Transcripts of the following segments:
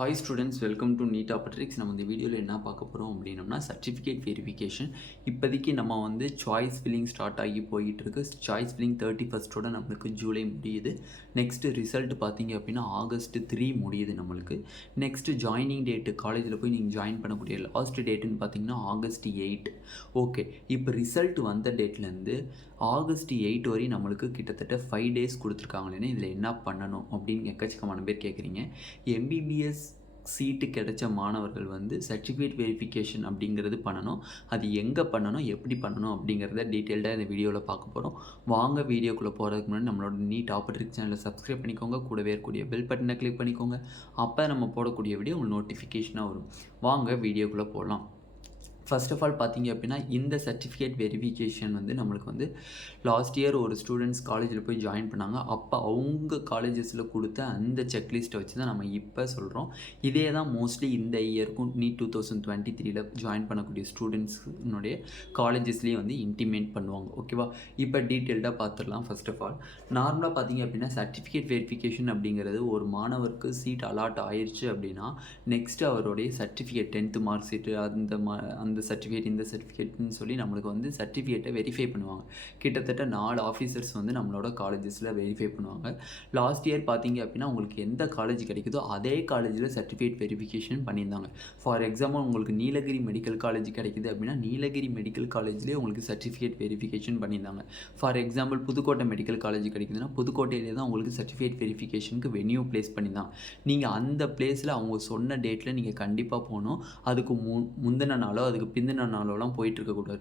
Hi students, welcome to Neet Optics. நம்ம இந்த வீடியோவில் என்ன பார்க்க போகிறோம் அப்படின்னம்னா சர்டிஃபிகேட் வெரிஃபிகேஷன். இப்போதைக்கு நம்ம வந்து சாய்ஸ் ஃபில்லிங் ஸ்டார்ட் ஆகி போயிட்டு இருக்கு. சாய்ஸ் ஃபில்லிங் 31st நம்மளுக்கு ஜூலை முடியுது. நெக்ஸ்ட் ரிசல்ட் பார்த்தீங்க அப்படின்னா August 3 முடியுது நம்மளுக்கு. நெக்ஸ்ட் ஜாயினிங் டேட்டு காலேஜில் போய் நீங்கள் ஜாயின் பண்ணக்கூடிய லாஸ்ட் டேட்டுன்னு பார்த்தீங்கன்னா August 8. ஓகே, இப்போ ரிசல்ட் வந்த டேட்லேருந்து August 8 வரையும் நம்மளுக்கு கிட்டத்தட்ட 5 days கொடுத்துருக்காங்களேன்னா இதில் என்ன பண்ணணும் அப்படின்னு எக்கச்சக்கமான பேர் கேட்குறீங்க. எம்பிபிஎஸ் சீட்டு கிடைச்ச மாணவர்கள் வந்து சர்டிஃபிகேட் வெரிஃபிகேஷன் அப்படிங்கிறது பண்ணணும். அது எங்கே பண்ணணும், எப்படி பண்ணணும் அப்படிங்கிறத டீட்டெயில்டாக இந்த வீடியோவில் பார்க்க போகிறோம். வாங்க வீடியோக்குள்ளே போகிறதுக்கு முன்னாடி நம்மளோட நீட் ஆப்பர்ட்ரிக் சேனலை சப்ஸ்கிரைப் பண்ணிக்கோங்க. கூடவே இருக்கக்கூடிய பெல் பட்டனை கிளிக் பண்ணிக்கோங்க. அப்போ நம்ம போடக்கூடிய வீடியோ உங்களுக்கு நோட்டிஃபிகேஷனாக வரும். வாங்க வீடியோக்குள்ளே போகலாம். ஃபர்ஸ்ட் ஆஃப் ஆல் பார்த்தீங்க அப்படின்னா இந்த சர்டிஃபிகேட் வெரிஃபிகேஷன் வந்து நம்மளுக்கு வந்து லாஸ்ட் இயர் ஒரு ஸ்டூடெண்ட்ஸ் காலேஜில் போய் ஜாயின் பண்ணாங்க. அப்போ அவங்க காலேஜஸில் கொடுத்த அந்த செக்லிஸ்ட்டை வச்சு தான் நம்ம இப்போ சொல்கிறோம். இதே தான் மோஸ்ட்லி இந்த இயருக்கும் நீட் 2023 ஜாயின் பண்ணக்கூடிய ஸ்டூடெண்ட்ஸுனுடைய காலேஜஸ்லேயும் வந்து இன்டிமேட் பண்ணுவாங்க. ஓகேவா, இப்போ டீட்டெயில்டாக பார்த்துடலாம். ஃபர்ஸ்ட் ஆஃப் ஆல் நார்மலாக பார்த்தீங்க அப்படின்னா சர்டிஃபிகேட் வெரிஃபிகேஷன் அப்படிங்கிறது ஒரு மாணவருக்கு சீட் அலாட் ஆயிடுச்சு அப்படின்னா நெக்ஸ்ட் அவருடைய சர்டிஃபிகேட் 10th மார்க் ஷீட்டு அந்த சர்டிஃபிகேட் இந்த சர்டிஃபிகேட்னு சொல்லி நம்மளுக்கு வந்து சர்டிஃபிகேட்டை வெரிஃபை பண்ணுவாங்க. கிட்டத்தட்ட 4 ஆஃபீஸர்ஸ் வந்து நம்மளோட காலேஜஸில் வெரிஃபை பண்ணுவாங்க. லாஸ்ட் இயர் பார்த்தீங்க அப்படின்னா உங்களுக்கு எந்த காலேஜ் கிடைக்குதோ அதே காலேஜில் சர்டிஃபிகேட் வெரிஃபிகேஷன் பண்ணியிருந்தாங்க. ஃபார் எக்ஸாம்பிள் உங்களுக்கு நீலகிரி மெடிக்கல் காலேஜ் கிடைக்குது அப்படின்னா நீலகிரி மெடிக்கல் காலேஜ்லேயே உங்களுக்கு சர்டிஃபிகேட் வெரிஃபிகேஷன் பண்ணியிருந்தாங்க. For example Pudukkottai medical college கிடைக்குதுன்னா புதுக்கோட்டையிலே தான் உங்களுக்கு சர்டிஃபிகேட் வெரிஃபிகேஷனுக்கு வென்யூ பிளேஸ் பண்ணியிருந்தாங்க. நீங்கள் அந்த பிளேஸில் அவங்க சொன்ன டேட்டில் நீங்கள் கண்டிப்பாக போகணும். அதுக்கு முந்தின நாளோ அதுக்கு பிந்தின நாளோலாம் போயிட்டு இருக்கக்கூடாது.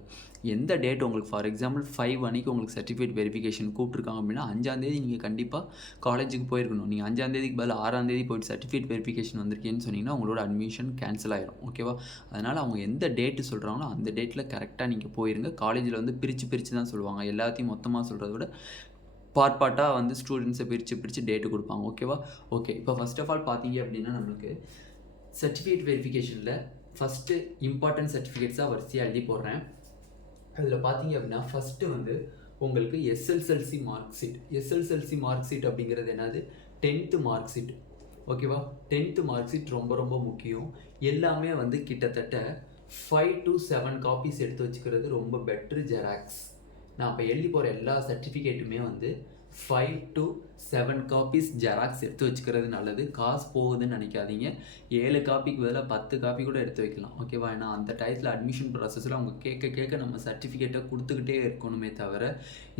எந்த டேட் உங்களுக்கு ஃபார் எக்ஸாம்பிள் 5 அன்னைக்கு உங்களுக்கு சர்டிஃபிகேட் வெரிஃபிகேஷன் கூப்பிட்ருக்காங்க அப்படின்னா 5ஆம் தேதி நீங்கள் கண்டிப்பாக காலேஜுக்கு போயிருக்கணும். நீங்கள் 5ஆம் தேதிக்கு பதில் 6ஆம் தேதி போயிட்டு சர்டிஃபிகேட் வெரிஃபிகேஷன் வந்திருக்கேன்னு சொன்னீங்கன்னா உங்களோட அட்மிஷன் கேன்சல் ஆகிடும். ஓகேவா, அதனால் அவங்க எந்த டேட்டு சொல்கிறாங்களோ அந்த டேட்டில் கரெக்டாக நீங்கள் போயிருங்க. காலேஜில் வந்து பிரித்து தான் சொல்லுவாங்க. எல்லாத்தையும் மொத்தமாக சொல்கிறத விட பார்ட்டாக வந்து ஸ்டூடெண்ட்ஸை பிரித்து டேட்டு கொடுப்பாங்க. ஓகேவா, ஓகே. இப்போ ஃபர்ஸ்ட் ஆஃப் ஆல் பார்த்தீங்க அப்படின்னா நம்மளுக்கு சர்டிஃபிகேட் வெரிஃபிகேஷனில் ஃபஸ்ட்டு இம்பார்ட்டன்ட் சர்டிஃபிகேட்ஸாக வரிசையாக எழுதி போடுறேன். அதில் பார்த்தீங்க அப்படின்னா ஃபஸ்ட்டு வந்து உங்களுக்கு SSLC mark sheet. SSLC mark sheet அப்படிங்கிறது என்னது, 10th மார்க் ஷீட். ஓகேவா, 10th மார்க் ஷீட் ரொம்ப முக்கியம். எல்லாமே வந்து கிட்டத்தட்ட 5 to 7 காப்பீஸ் எடுத்து வச்சுக்கிறது ரொம்ப பெட்ரு ஜெராக்ஸ். நான் இப்போ எழுதி போகிற எல்லா சர்டிஃபிகேட்டுமே வந்து 5 to 7 காப்பீஸ் ஜெராக்ஸ் எடுத்து வச்சுக்கிறது நல்லது. காசு போகுதுன்னு நினைக்காதீங்க. 7 காப்பிக்கு பதிலாக 10 காப்பி கூட எடுத்து வைக்கலாம். ஓகேவா, ஏன்னா அந்த டயத்தில் அட்மிஷன் ப்ராசஸில் அவங்க கேட்க நம்ம சர்டிஃபிகேட்டை கொடுத்துக்கிட்டே இருக்கணுமே தவிர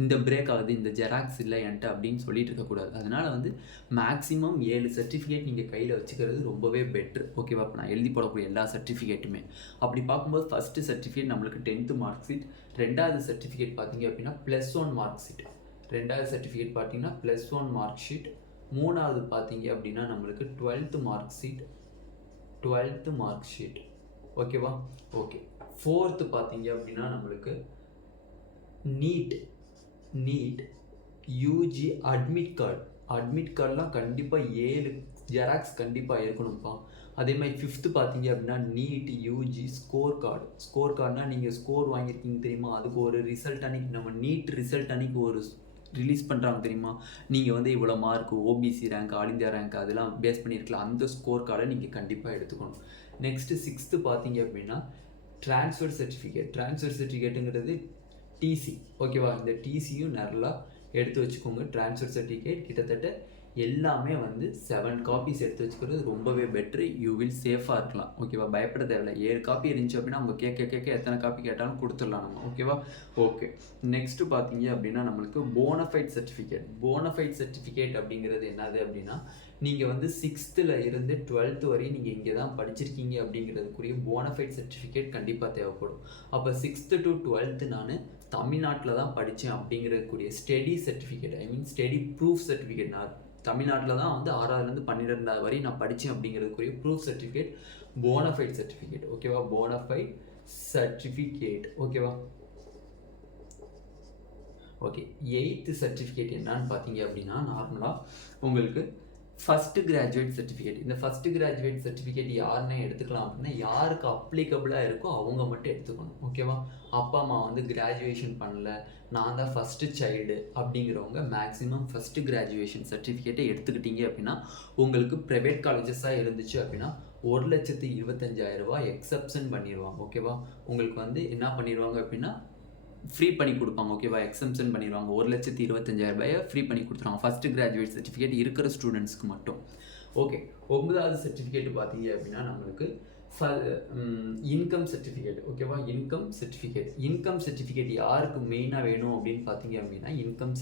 இந்த பிரேக் ஆகுது, இந்த ஜெராக்ஸ் இல்லை என்கிட்ட அப்படின்னு சொல்லிட்டு இருக்கக்கூடாது. அதனால் வந்து மேக்ஸிமம் 7 சர்டிஃபிகேட் நீங்கள் கையில் வச்சுக்கிறது ரொம்பவே பெட்ரு. ஓகேவா, இப்போ நான் எழுதி போடக்கூடிய எல்லா சர்டிஃபிகேட்டுமே அப்படி பார்க்கும்போது ஃபஸ்ட்டு சர்டிஃபிகேட் நம்மளுக்கு 10th மார்க் ஷீட். 2வது சர்டிஃபிகேட் பார்த்தீங்க அப்படின்னா +1 மார்க் ஷீட். 2வது சர்டிஃபிகேட் பார்த்தீங்கன்னா +1 மார்க் ஷீட். 3வது பார்த்தீங்க அப்படின்னா நம்மளுக்கு 12th mark sheet. 12th mark sheet. ஓகேவா, ஓகே. 4th பார்த்தீங்க அப்படின்னா நம்மளுக்கு நீட் யூஜி அட்மிட் கார்டெலாம் கண்டிப்பாக 7 ஜெராக்ஸ் கண்டிப்பாக இருக்கணும்ப்பா. அதே மாதிரி 5th பார்த்தீங்க அப்படின்னா நீட் யூஜி ஸ்கோர் கார்டுனால் நீங்கள் ஸ்கோர் வாங்கியிருக்கீங்க தெரியுமா, அதுக்கு ஒரு ரிசல்ட் அன்னைக்கு நம்ம நீட் ரிசல்ட் அன்னைக்கு ஒரு ரிலீஸ் பண்ணுறாங்க தெரியுமா, நீங்கள் வந்து இவ்வளோ mark OBC rank all India rank அதெல்லாம் பேஸ் பண்ணியிருக்கலாம். அந்த ஸ்கோர் கார்டை நீங்கள் கண்டிப்பாக எடுத்துக்கணும். நெக்ஸ்ட்டு 6th பார்த்தீங்க அப்படின்னா ட்ரான்ஸ்ஃபர் சர்டிஃபிகேட்டுங்கிறது டிசி. ஓகேவா, இந்த டிசியும் நல்லா எடுத்து வச்சுக்கோங்க. ட்ரான்ஸ்ஃபர் சர்டிஃபிகேட் கிட்டத்தட்ட எல்லாமே வந்து 7 காப்பீஸ் எடுத்து வச்சுக்கிறது ரொம்பவே பெட்ரு. யூ வில் சேஃபாக இருக்கலாம். ஓகேவா, பயப்பட தேவையில்லை. 7 காப்பி இருந்துச்சு அப்படின்னா அவங்க கேட்க எத்தனை காப்பி கேட்டாலும் கொடுத்துடலாம் நம்ம. ஓகேவா, ஓகே. நெக்ஸ்ட்டு பார்த்தீங்க அப்படின்னா நம்மளுக்கு போனஃபைட் சர்டிஃபிகேட் அப்படிங்கிறது என்னது அப்படின்னா நீங்கள் வந்து 6th இருந்து 12th வரையும் நீங்கள் இங்கே தான் படிச்சிருக்கீங்க அப்படிங்கிறதுக்குரிய போனஃபைட் சர்டிஃபிகேட் கண்டிப்பாக தேவைப்படும். அப்போ 6th to 12th நான் தமிழ்நாட்டில் தான் படித்தேன் அப்படிங்கிறதுக்குரிய study certificate, study proof certificate. நான் தமிழ்நாட்டில் தான் வந்து 6ஆவதுலேருந்து 12ஆவது வரை நான் படித்தேன் அப்படிங்கிறதுக்குரிய ப்ரூஃப் சர்டிஃபிகேட் போனஃபைட் சர்டிஃபிகேட். ஓகேவா, போனஃபைட் சர்டிஃபிகேட். ஓகேவா, ஓகே. 8th சர்டிஃபிகேட் என்னன்னு பார்த்தீங்க அப்படின்னா நார்மலாக உங்களுக்கு ஃபஸ்ட்டு கிராஜுவேட் சர்டிஃபிகேட். இந்த ஃபஸ்ட்டு கிராஜுவேட் சர்டிஃபிகேட் யாருன்னே எடுத்துக்கலாம் அப்படின்னா யாருக்கு அப்ளிகபிளாக இருக்கோ அவங்க மட்டும் எடுத்துக்கணும். ஓகேவா? அப்பா அம்மா வந்து கிராஜுவேஷன் பண்ணல, நான் தான் ஃபஸ்ட்டு சைல்டு அப்படிங்கிறவங்க மேக்ஸிமம் ஃபஸ்ட்டு கிராஜுவேஷன் சர்டிஃபிகேட்டை எடுத்துக்கிட்டீங்க அப்படின்னா உங்களுக்கு ப்ரைவேட் காலேஜஸாக இருந்துச்சு அப்படின்னா 1,25,000 ரூபாய் எக்ஸப்ஷன் பண்ணிடுவாங்க. ஓகேவா? உங்களுக்கு வந்து என்ன பண்ணிடுவாங்க அப்படின்னா ஃப்ரீ பண்ணி கொடுப்பாங்க. ஓகேவா? எக்ஸம்ஷன் பண்ணிடுவாங்க. 1,25,000 ரூபாயை ஃப்ரீ பண்ணி கொடுத்துருவாங்க ஃபஸ்ட்டு கிராஜுவேட் சர்டிஃபிகேட் இருக்கிற ஸ்டூடெண்ட்ஸ்க்கு மட்டும். ஓகே, 9வது சர்டிஃபிகேட் பார்த்தீங்க அப்படின்னா நம்மளுக்கு இன்கம் சர்டிஃபிகேட். ஓகேவா? இன்கம் சர்டிஃபிகேட் யாருக்கு மெயினாக வேணும் அப்படின்னு பார்த்தீங்க அப்படின்னா இன்கம்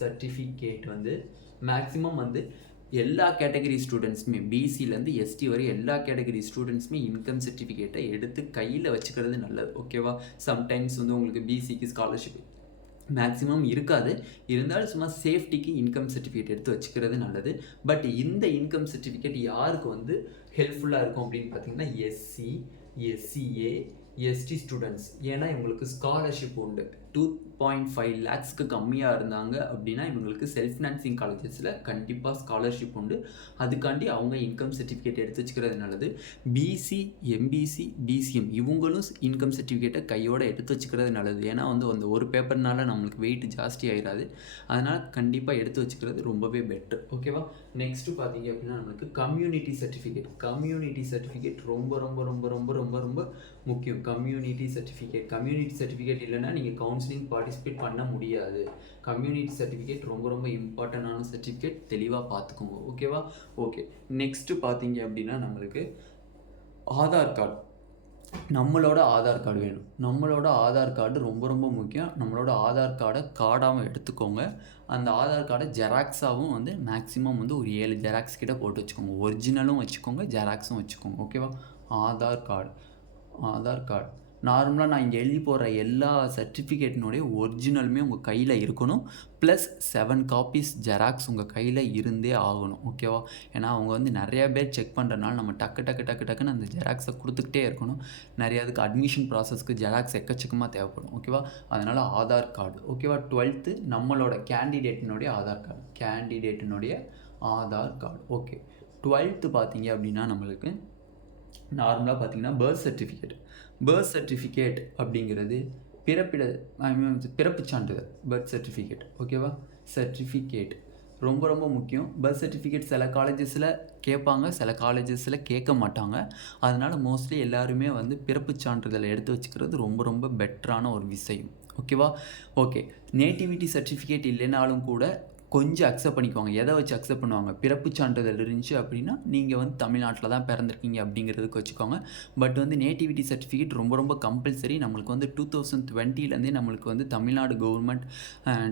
சர்டிஃபிகேட் வந்து மேக்ஸிமம் வந்து எல்லா கேட்டகரி ஸ்டூடெண்ட்ஸுமே பிசிலேருந்து எஸ்டி வரை எல்லா கேட்டகரி ஸ்டூடெண்ட்ஸுமே இன்கம் சர்டிஃபிகேட்டை எடுத்து கையில் வச்சுக்கிறது நல்லது. ஓகேவா? சம்டைம்ஸ் வந்து உங்களுக்கு பிசிக்கு ஸ்காலர்ஷிப் மேக்ஸிமம் இருக்காது, இருந்தாலும் சும்மா சேஃப்டிக்கு இன்கம் சர்டிஃபிகேட் எடுத்து வச்சுக்கிறது நல்லது. பட் இந்த இன்கம் சர்டிஃபிகேட் யாருக்கு வந்து ஹெல்ப்ஃபுல்லாக இருக்கும் அப்படின்னு பார்த்தீங்கன்னா எஸ்சி, எஸ்சிஏ, எஸ்டி ஸ்டூடெண்ட்ஸ். ஏன்னா இவங்களுக்கு ஸ்காலர்ஷிப் உண்டு. 2.5 lakhsக்கு கம்மியாக இருந்தாங்க அப்படின்னா இவங்களுக்கு செல்ஃப் ஃபினான்சிங் காலேஜஸில் கண்டிப்பாக ஸ்காலர்ஷிப் உண்டு. அதுக்காண்டி அவங்க இன்கம் சர்டிஃபிகேட் எடுத்து வச்சுக்கிறது நல்லது. பிசி, எம்பிசி, பிசிஎம் இவங்களும் இன்கம் சர்டிஃபிகேட்டை கையோடு எடுத்து வச்சுக்கிறது நல்லது. ஏன்னா வந்து அந்த ஒரு பேப்பர்னால நம்மளுக்கு வெயிட் ஜாஸ்தி ஆகிடாது. அதனால் கண்டிப்பாக எடுத்து வச்சுக்கிறது ரொம்பவே பெட்டர். ஓகேவா? நெக்ஸ்ட்டு பார்த்தீங்க அப்படின்னா நம்மளுக்கு கம்யூனிட்டி சர்டிஃபிகேட் ரொம்ப ரொம்ப ரொம்ப ரொம்ப ரொம்ப ரொம்ப முக்கியம். கம்யூனிட்டி சர்டிஃபிகேட் இல்லைன்னா நீங்கள் கவுன்சிலிங் பார்ட்டிசிபேட் பண்ண முடியாது. கம்யூனிட்டி சர்டிஃபிகேட் ரொம்ப ரொம்ப இம்பார்ட்டண்டான சர்டிஃபிகேட், தெளிவாக பார்த்துக்கோங்க. ஓகேவா? ஓகே, நெக்ஸ்ட்டு பார்த்தீங்க அப்படின்னா நம்மளுக்கு ஆதார் கார்டு. நம்மளோட ஆதார் கார்டு வேணும். நம்மளோட ஆதார் கார்டு ரொம்ப ரொம்ப முக்கியம். நம்மளோட ஆதார் கார்டை கார்டாகவும் எடுத்துக்கோங்க. அந்த ஆதார் கார்டை ஜெராக்ஸாகவும் வந்து மேக்ஸிமம் வந்து ஒரு 7 ஜெராக்ஸ் கிட்ட போட்டு வச்சுக்கோங்க. ஒரிஜினலும் வச்சுக்கோங்க, ஜெராக்ஸும் வச்சுக்கோங்க. ஓகேவா? ஆதார் கார்டு நார்மலாக நான் இங்கே எழுதி போடுற எல்லா சர்டிஃபிகேட்னுடைய ஒரிஜினலுமே உங்கள் கையில் இருக்கணும். ப்ளஸ் 7 காப்பீஸ் ஜெராக்ஸ் உங்கள் கையில் இருந்தே ஆகணும். ஓகேவா? ஏன்னா அவங்க வந்து நிறையா பேர் செக் பண்ணுறதுனால நம்ம டக்குன்னு அந்த ஜெராக்ஸை கொடுத்துக்கிட்டே இருக்கணும். நிறையா அதுக்கு அட்மிஷன் ப்ராசஸ்க்கு ஜெராக்ஸ் எக்கச்சக்கமாக தேவைப்படும். ஓகேவா? அதனால் ஆதார் கார்டு. ஓகேவா? 12th நம்மளோட கேண்டிடேட்டினுடைய ஆதார் கார்டு. ஓகே, 12th பார்த்தீங்க அப்படின்னா நம்மளுக்கு நார்மலாக பார்த்தீங்கன்னா பர்த் சர்டிஃபிகேட் அப்படிங்கிறது பிறப்பு சான்றிதழ். Birth certificate. ஓகேவா? சர்டிஃபிகேட் ரொம்ப ரொம்ப முக்கியம். பர்த் சர்டிஃபிகேட் சில காலேஜஸில் கேட்பாங்க, சில காலேஜஸில் கேட்க மாட்டாங்க. அதனால் மோஸ்ட்லி எல்லாருமே வந்து பிறப்பு சான்றிதழை எடுத்து வச்சுக்கிறது ரொம்ப ரொம்ப பெட்டரான ஒரு விஷயம். ஓகேவா? ஓகே, நேட்டிவிட்டி சர்டிஃபிகேட் இல்லைனாலும் கூட கொஞ்சம் அக்செப்ட் பண்ணிக்குவாங்க. எதை வச்சு அக்செப்ட் பண்ணுவாங்க? பிறப்பு சான்றிதழ் இருந்துச்சு அப்படின்னா நீங்கள் வந்து தமிழ்நாட்டில் தான் பிறந்திருக்கீங்க அப்படிங்கிறதுக்கு வச்சுக்கோங்க. பட் வந்து நேட்டிவிட்டி சர்டிஃபிகேட் ரொம்ப ரொம்ப கம்பல்சரி. நம்மளுக்கு வந்து 2020லேருந்தே நம்மளுக்கு வந்து தமிழ்நாடு கவர்மெண்ட்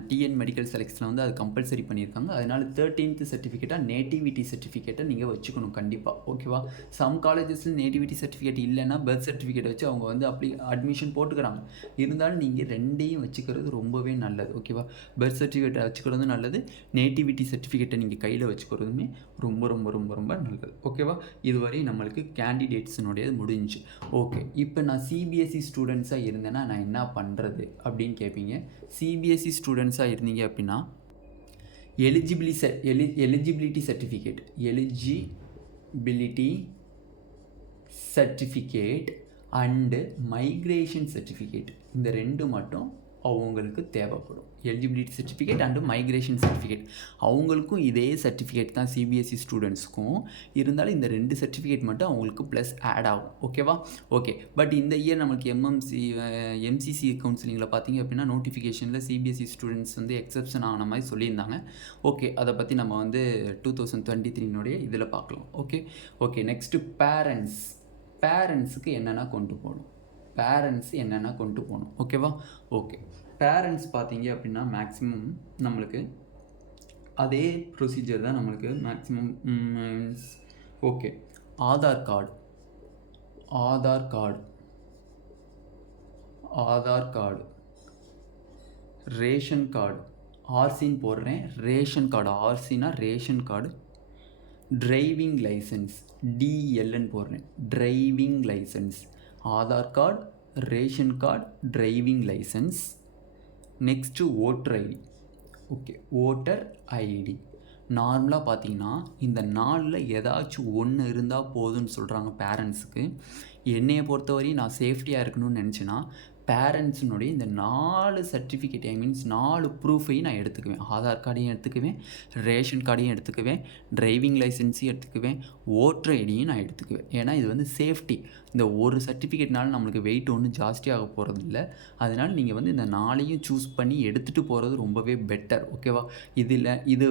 டிஎன் மெடிக்கல் செலெக்ஷனில் வந்து அது கம்பல்சரி பண்ணியிருக்காங்க. அதனால் 13th சர்டிஃபிகேட்டாக நேட்டிவிட்டி சர்டிஃபிகேட்டை நீங்கள் வச்சுக்கணும் கண்டிப்பாக. ஓகேவா? சம் காலேஜஸில் நேட்டிவிட்டி சர்டிஃபிகேட் இல்லைன்னா பர்த் சர்டிஃபிகேட் வச்சு அவங்க வந்து அப்படி அட்மிஷன் போட்டுக்கிறாங்க. இருந்தாலும் நீங்கள் ரெண்டையும் வச்சுக்கிறது ரொம்பவே நல்லது. ஓகேவா? பர்த் சர்டிஃபிகேட்டை வச்சுக்கிறது நல்லது, நேட்டிவிட்டி சர்டிஃபிகேட்டை நீங்கள் கையில் வச்சுக்கிறதுமே ரொம்ப ரொம்ப ரொம்ப ரொம்ப நல்லது. ஓகேவா? இதுவரை நம்மளுக்கு கேண்டிடேட்ஸினுடைய முடிஞ்சு. ஓகே, இப்போ நான் சிபிஎஸ்சி ஸ்டூடெண்ட்ஸாக இருந்தேன்னா நான் என்ன பண்ணுறது அப்படின்னு கேட்பீங்க. சிபிஎஸ்சி ஸ்டூடெண்ட்ஸாக இருந்தீங்க அப்படின்னா eligibility certificate and migration certificate இந்த ரெண்டு மட்டும் அவங்களுக்கு தேவைப்படும். Eligibility certificate and migration certificate அவங்களுக்கும் இதே சர்டிஃபிகேட் தான் சிபிஎஸ்சி ஸ்டூடெண்ட்ஸ்க்கும். இருந்தாலும் இந்த 2 சர்டிஃபிகேட் மட்டும் அவங்களுக்கு ப்ளஸ் ஆட் ஆகும். ஓகேவா? ஓகே, பட் இந்த இயர் நம்மளுக்கு எம்சிசி கவுன்சிலிங்கில் பார்த்தீங்க அப்படின்னா நோட்டிஃபிகேஷனில் சிபிஎஸ்சி ஸ்டூடெண்ட்ஸ் வந்து எக்ஸப்ஷன் ஆன மாதிரி சொல்லியிருந்தாங்க. ஓகே, அதை பற்றி நம்ம வந்து 2023 இதில் பார்க்கலாம். ஓகே, நெக்ஸ்ட்டு பேரண்ட்ஸுக்கு என்னென்னா கொண்டு போகணும். ஓகேவா? ஓகே, பேரண்ட்ஸ் பார்த்தீங்க அப்படின்னா மேக்ஸிமம் நம்மளுக்கு அதே ப்ரொசீஜர் தான் நம்மளுக்கு maximum. Okay, Aadhaar card, ration card, ஆர்சின்னு போடுறேன். ரேஷன் கார்டு, ஆர்சினா ரேஷன் கார்டு, டிரைவிங் லைசன்ஸ், டிஎல்ன்னு போடுறேன். Driving licence, Aadhaar card, ration card, driving licence. Next voter ID. Okay, voter ID. நார்மலாக பார்த்தீங்கன்னா இந்த 4ல் ஏதாச்சும் ஒன்று இருந்தால் போதும்னு சொல்கிறாங்க பேரண்ட்ஸுக்கு. என்னையை பொறுத்தவரையும் நான் சேஃப்டியாக இருக்கணும்னு நினச்சேன்னா பேரண்ட்ஸினுடைய இந்த 4 சர்டிஃபிகேட் மீன்ஸ் 4 ப்ரூஃபையும் நான் எடுத்துக்குவேன். ஆதார் கார்டையும் எடுத்துக்குவேன், ரேஷன் கார்டையும் எடுத்துக்குவேன், டிரைவிங் லைசன்ஸையும் எடுத்துக்குவேன், ஓட்டர் ஐடியும் நான் எடுத்துக்குவேன். ஏன்னா இது வந்து சேஃப்டி. இந்த ஒரு சர்டிஃபிகேட்னால நம்மளுக்கு வெயிட் ஒன்றும் ஜாஸ்தியாக போகிறது இல்லை. அதனால் நீங்கள் வந்து இந்த 4ஐயும் சூஸ் பண்ணி எடுத்துகிட்டு போகிறது ரொம்பவே பெட்டர். ஓகேவா? இது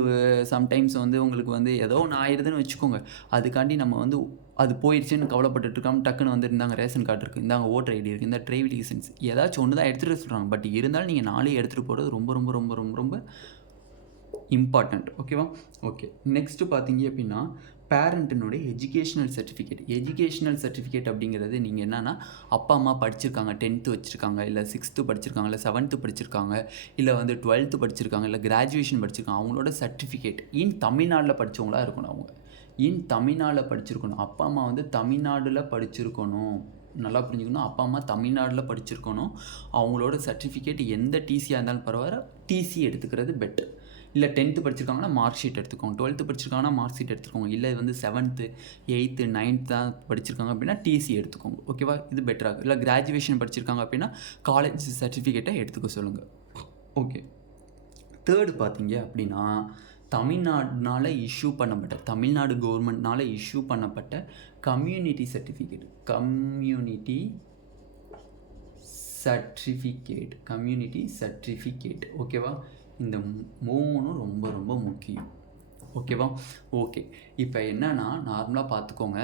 சம்டைம்ஸ் வந்து உங்களுக்கு வந்து ஏதோ ஒன்று ஆயிடுதுன்னு வச்சுக்கோங்க. அதுக்காண்டி நம்ம வந்து அது போயிடுச்சுன்னு கவலைப்பட்டுட்டு இருக்காமல் டக்குன்னு வந்து இருந்தாங்க ரேஷன் கார்டு இருக்குது, இந்தாங்க ஓட்டர் ஐடி இருக்குது, இந்த டிரைவிங் லைசன்ஸ் ஏதாச்சும் ஒன்று தான் எடுத்துகிட்டு சொல்கிறாங்க. பட் இருந்தாலும் நீங்கள் 4 எடுத்துகிட்டு போகிறது ரொம்ப ரொம்ப ரொம்ப ரொம்ப ரொம்ப இம்பார்ட்டண்ட். ஓகேவா? ஓகே, நெக்ஸ்ட்டு பார்த்தீங்க அப்படின்னா பேரண்ட்டினுடைய எஜுகேஷ்னல் சர்டிஃபிகேட் அப்படிங்கிறது நீங்கள் என்னென்னா அப்பா அம்மா படிச்சிருக்காங்க, 10th வச்சுருக்காங்க, இல்லை 6th படிச்சிருக்காங்க, இல்லை 7th படிச்சிருக்காங்க, இல்லை வந்து 12th படிச்சிருக்காங்க, இல்லை கிராஜுவேஷன் படிச்சிருக்காங்க. அவங்களோட சர்டிஃபிகேட் இன் தமிழ்நாட்டில் படித்தவங்களாக இருக்கணும். அவங்க இன் தமிழ்நாட்டில் படிச்சிருக்கணும். அப்பா அம்மா வந்து தமிழ்நாட்டில் படிச்சிருக்கணும். நல்லா புரிஞ்சுக்கணும். அப்பா அம்மா தமிழ்நாட்டில் படிச்சிருக்கணும். அவங்களோட சர்டிஃபிகேட் எந்த டிசியாக இருந்தாலும் பரவாயில்ல, டிசி எடுத்துக்கிறது பெட்டர். இல்லை 10th படிச்சிருக்காங்கன்னா மார்க் ஷீட் எடுத்துக்கோங்க, 12th படிச்சிருக்காங்கன்னா மார்க் ஷீட் எடுத்துக்கோங்க, இல்லை வந்து 7th 8th 9th தான் படிச்சிருக்காங்க அப்படின்னா டிசி எடுத்துக்கோங்க. ஓகேவா? இது பெட்டராக. இல்லை கிராஜுவேஷன் படிச்சிருக்காங்க அப்படின்னா காலேஜ் சர்டிஃபிகேட்டை எடுத்துக்க சொல்லுங்கள். ஓகே, தேர்டு பார்த்தீங்க அப்படின்னா தமிழ்நாடு கவர்மெண்ட்னால் இஷ்யூ பண்ணப்பட்ட கம்யூனிட்டி சர்டிஃபிகேட். ஓகேவா? இந்த 3 ரொம்ப ரொம்ப முக்கியம். ஓகேவா? ஓகே, இப்போ என்னன்னா நார்மலாக பார்த்துக்கோங்க.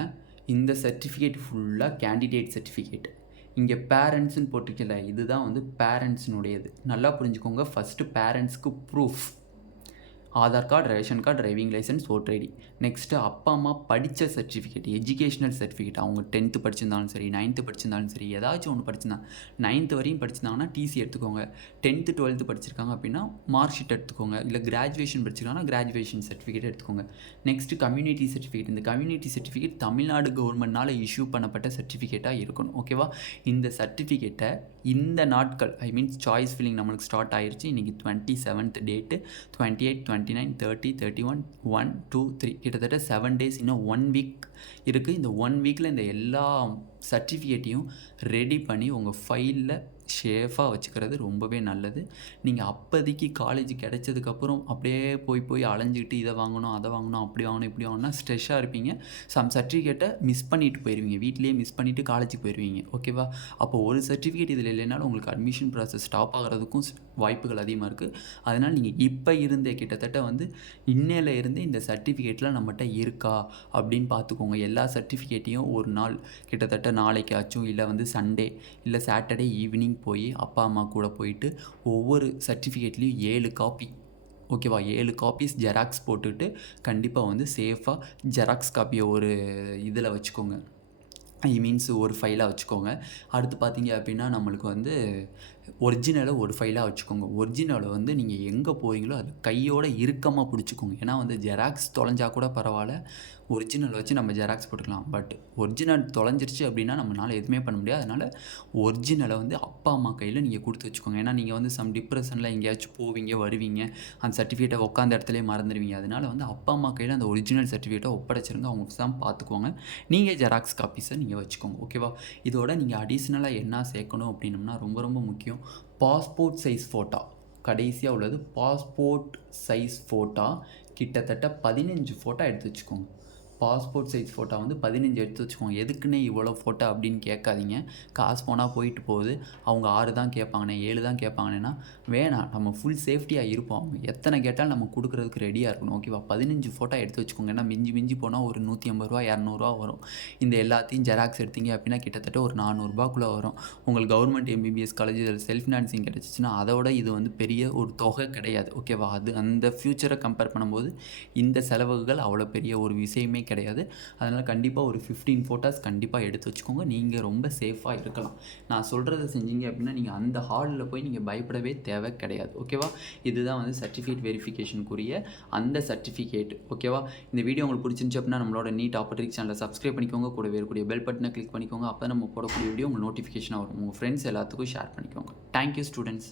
இந்த சர்டிஃபிகேட் ஃபுல்லாக கேண்டிடேட் சர்டிஃபிகேட். இங்கே பேரண்ட்ஸ்ன்னு போட்டிருக்கல, இதுதான் வந்து பேரண்ட்ஸினுடையது. நல்லா புரிஞ்சுக்கோங்க. ஃபஸ்ட்டு பேரண்ட்ஸ்க்கு proof Aadhaar card, ration card, driving licence, voter ID. Next அப்பா அம்மா படித்த சர்டிஃபிகேட், எஜுகேஷ்னல் சர்டிஃபிகேட். அவங்க 10th படிச்சிருந்தாலும் சரி, 9th படிச்சிருந்தாலும் சரி, ஏதாச்சும் ஒன்று படிச்சிருந்தாங்க. 9th வரையும் படிச்சிருந்தாங்கன்னா டிசி எடுத்துக்கோங்க. 10th 12th படிச்சிருக்காங்க அப்படின்னா மார்க் ஷீட் எடுத்துக்கோங்க. இல்லை கிராஜுவேஷன் படிச்சிருக்காங்கன்னா கிராஜுவேஷன் சர்டிஃபிகேட் எடுத்துக்கோங்க. Next community certificate. இந்த கம்யூனிட்டி சர்டிஃபிகேட் தமிழ்நாடு கவர்மெண்ட்னால் இஷ்யூ பண்ணப்பட்ட சர்டிஃபிகேட்டாக இருக்கணும். ஓகேவா? இந்த சர்டிஃபிகேட்டை இந்த நாட்கள் சாய்ஸ் ஃபில்லிங் நம்மளுக்கு ஸ்டார்ட் ஆயிடுச்சு. இன்றைக்கி 27th டேட்டு, 28, 29, 30, 31, 1, 2, 3 கிட்டத்தட்ட 7 days, இன்னும் 1 week இருக்குது. இந்த 1 weekல இந்த எல்லா சர்டிஃபிகேட்டையும் ரெடி பண்ணி உங்கள் ஃபைலில் சேஃபாக வச்சுக்கிறது ரொம்பவே நல்லது. நீங்கள் அப்போதைக்கு காலேஜ் கிடைச்சதுக்கப்புறம் அப்படியே போய் அலைஞ்சிக்கிட்டு இதை வாங்கணும், அதை வாங்கணும், அப்படி வாங்கணும், இப்படி வாங்கணும்னா ஸ்ட்ரெஸ்ஸாக இருப்பீங்க. சம் சர்டிஃபிகேட்டை மிஸ் பண்ணிட்டு போயிடுவீங்க, வீட்லேயே மிஸ் பண்ணிவிட்டு காலேஜுக்கு போயிடுவீங்க. ஓகேவா? அப்போ ஒரு சர்டிஃபிகேட் இதில் இல்லைனாலும் உங்களுக்கு அட்மிஷன் ப்ராசஸ் ஸ்டாப் ஆகிறதுக்கும் வாய்ப்புகள் அதிகமாக இருக்குது. அதனால் நீங்கள் இப்போ இருந்தே கிட்டத்தட்ட வந்து இன்னையில இருந்து இந்த சர்டிஃபிகேட்லாம் நம்மகிட்ட இருக்கா அப்படின்னு பார்த்துக்கோங்க. எல்லா சர்டிஃபிகேட்டையும் ஒரு நாள் கிட்டத்தட்ட நாளைக்காச்சும், இல்லை வந்து சண்டே இல்லை சாட்டர்டே ஈவினிங் போய் அப்பா அம்மா கூட போயிட்டு ஒவ்வொரு சர்டிஃபிகேட்லேயும் 7 காப்பி, ஓகேவா, 7 காப்பீஸ் ஜெராக்ஸ் போட்டுட்டு கண்டிப்பாக வந்து சேஃபாக ஜெராக்ஸ் காப்பியை ஒரு இதில் வச்சுக்கோங்க. ஒரு ஃபைலாக வச்சுக்கோங்க. அடுத்து பார்த்தீங்க அப்படின்னா நம்மளுக்கு வந்து ஒரிஜினலை ஒரு ஃபைலாக வச்சுக்கோங்க. ஒரிஜினலை வந்து நீங்கள் எங்கே போகிறீங்களோ அது கையோட இறுக்கமாக பிடிச்சிக்கோங்க. ஏன்னா வந்து ஜெராக்ஸ் தொலைஞ்சா கூட பரவாயில்ல, ஒரிஜினல் வச்சு நம்ம ஜெராக்ஸ் போட்டுக்கலாம். பட் ஒரிஜினல் தொலைஞ்சிருச்சு அப்படின்னா நம்மளால் எதுவுமே பண்ண முடியாது. அதனால் ஒரிஜினலை வந்து அப்பா அம்மா கையில் நீங்கள் கொடுத்து வச்சுக்கோங்க. ஏன்னா நீங்கள் வந்து சம் டிப்ரெஷனில் எங்கேயாச்சும் போவீங்க வருவீங்க, அந்த சர்டிஃபிகேட்டை உட்காந்த இடத்துலேயே மறந்துடுவீங்க. அதனால் வந்து அப்பா அம்மா கையில் அந்த ஒரிஜினல் சர்டிஃபிகேட்டை ஒப்படைச்சிருங்க. அவங்க தான் பார்த்துக்குவாங்க. நீங்கள் ஜெராக்ஸ் காப்பீஸை நீங்கள் வச்சுக்கோங்க. ஓகேவா? இதோட நீங்கள் அடிஷ்னலாக என்ன சேர்க்கணும் அப்படின்னம்னா ரொம்ப ரொம்ப முக்கியம், பாஸ்போர்ட் சைஸ் ஃபோட்டோ. கடைசியாக உள்ளது பாஸ்போர்ட் சைஸ் ஃபோட்டோ. கிட்டத்தட்ட 15 ஃபோட்டோ எடுத்து வச்சுக்கோங்க. பாஸ்போர்ட் சைஸ் ஃபோட்டோ வந்து 15 எடுத்து வச்சுக்கோங்க. எதுக்குன்னே இவ்வளோ ஃபோட்டோ அப்படின்னு கேட்காதீங்க. காசு போனால் போயிட்டு போகுது. அவங்க 6 தான் கேட்பாங்கண்ணே, 7 தான் கேட்பாங்கண்ணேன்னா வேணாம், நம்ம ஃபுல் சேஃப்டியாக இருப்போம். அவங்க எத்தனை கேட்டாலும் நம்ம கொடுக்குறதுக்கு ரெடியாக இருக்கணும். ஓகேவா? 15 ஃபோட்டோ எடுத்து வச்சுக்கோங்க. ஏன்னா மிஞ்சி போனால் ஒரு 150 ரூபா 200 வரும். இந்த எல்லாத்தையும் ஜெராக்ஸ் எடுத்தீங்க அப்படின்னா கிட்டத்தட்ட ஒரு 400 ரூபாக்குள்ளே வரும். உங்களுக்கு கவர்மெண்ட் எம்பிபிஎஸ் காலேஜ் இதில் செல்ஃப் ஃபினான்சிங் கிடச்சிச்சின்னா அதோட இது வந்து பெரிய ஒரு தொகை கிடையாது. ஓகேவா? அது அந்த ஃப்யூச்சரை கம்பேர் பண்ணும்போது இந்த செலவுகள் அவ்வளோ பெரிய ஒரு விஷயமே கிடையாது. அதனால் கண்டிப்பாக ஒரு 15 ஃபோட்டோஸ் கண்டிப்பாக எடுத்து வச்சுக்கோங்க. நீங்கள் ரொம்ப சேஃபாக இருக்கலாம். நான் சொல்கிறத செஞ்சீங்க அப்படின்னா நீங்கள் அந்த ஹாலில் போய் நீங்கள் பயப்படவே தேவை கிடையாது. ஓகேவா? இதுதான் வந்து சர்டிஃபிகேட் வெரிஃபிகேஷனுக்குரிய அந்த சர்டிஃபிகேட். ஓகேவா? இந்த வீடியோ உங்களுக்கு பிடிச்சிருந்துச்சு அப்படின்னா நம்மளோட நீட் ஆப்பர்ட்ரிக்ஸ் சேனலை சப்ஸ்கிரைப் பண்ணிக்கோங்க. கூட இருக்கக்கூடிய பெல் பட்டனை கிளிக் பண்ணிக்கோங்க. அப்போ நம்ம போடக்கூடிய வீடியோ உங்களுக்கு நோட்டிஃபிகேஷனாக வரும். உங்கள் ஃப்ரெண்ட்ஸ் எல்லாத்துக்கும் ஷேர் பண்ணிக்கோங்க. Thank you students.